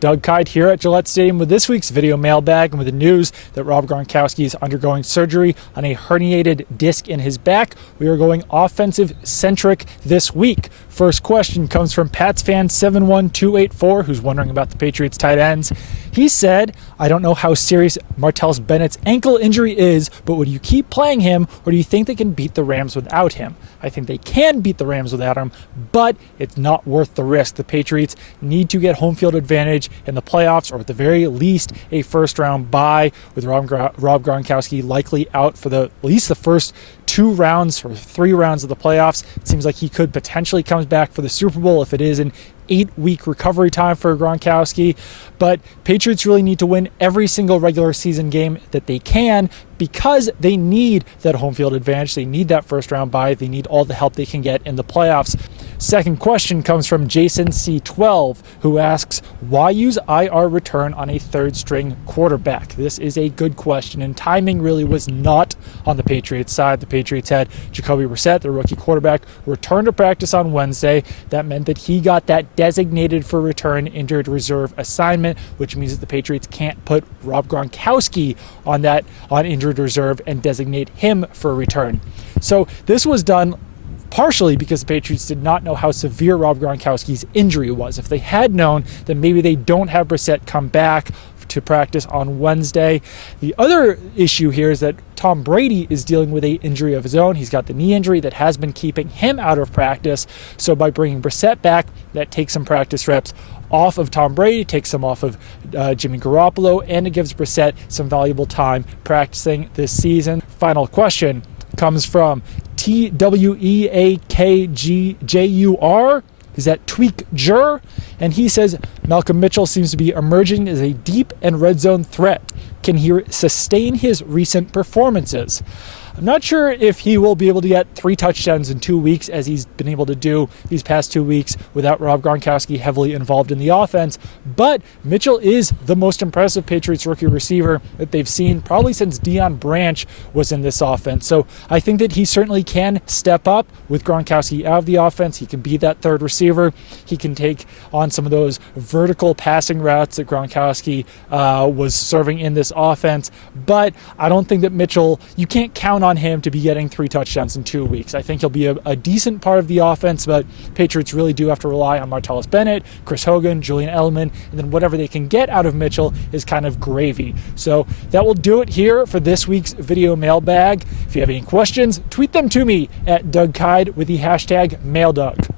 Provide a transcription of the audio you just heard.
Doug Kide here at Gillette Stadium with this week's video mailbag and with the news that Rob Gronkowski is undergoing surgery on a herniated disc in his back. We are going offensive-centric this week. First question comes from Pats fan 71284, who's wondering about the Patriots tight ends. He said, I don't know how serious Martellus Bennett's ankle injury is, but would you keep playing him, or do you think they can beat the Rams without him? I think they can beat the Rams without him, but it's not worth the risk. The Patriots need to get home field advantage in the playoffs, or at the very least, a first-round bye, with Rob Gronkowski likely out for at least the first 2 rounds or 3 rounds of the playoffs. It seems like he could potentially come back for the Super Bowl if it is an 8-week recovery time for Gronkowski. But Patriots really need to win every single regular season game that they can, because they need that home field advantage. They need that first round bye. They need all the help they can get in the playoffs. Second question comes from Jason C12, who asks, why use IR return on a third-string quarterback? This is a good question, and timing really was not on the Patriots side. The Patriots had Jacoby Brissett, the rookie quarterback, return to practice on Wednesday. That meant that he got that designated for return injured reserve assignment, which means that the Patriots can't put Rob Gronkowski on injured reserve and designate him for return. So this was done partially because the Patriots did not know how severe Rob Gronkowski's injury was. If they had known, then maybe they don't have Brissett come back to practice on Wednesday. The other issue here is that Tom Brady is dealing with an injury of his own. He's got the knee injury that has been keeping him out of practice. So by bringing Brissett back, that takes some practice reps off of Tom Brady, takes some off of Jimmy Garoppolo, and it gives Brissett some valuable time practicing this season. Final question comes from TWEAKGJUR. Is that Tweak Jur? And he says, Malcolm Mitchell seems to be emerging as a deep and red zone threat. Can he sustain his recent performances? I'm not sure if he will be able to get 3 touchdowns in 2 weeks, as he's been able to do these past 2 weeks without Rob Gronkowski heavily involved in the offense. But Mitchell is the most impressive Patriots rookie receiver that they've seen probably since Deion Branch was in this offense. So I think that he certainly can step up with Gronkowski out of the offense. He can be that third receiver. He can take on some of those vertical passing routes that Gronkowski was serving in this offense. But I don't think that Mitchell, you can't count on him to be getting 3 touchdowns in 2 weeks. I think he'll be a decent part of the offense, but Patriots really do have to rely on Martellus Bennett, Chris Hogan, Julian Edelman, and then whatever they can get out of Mitchell is kind of gravy. So that will do it here for this week's video mailbag. If you have any questions, tweet them to me at Doug Kide with the hashtag MailDoug.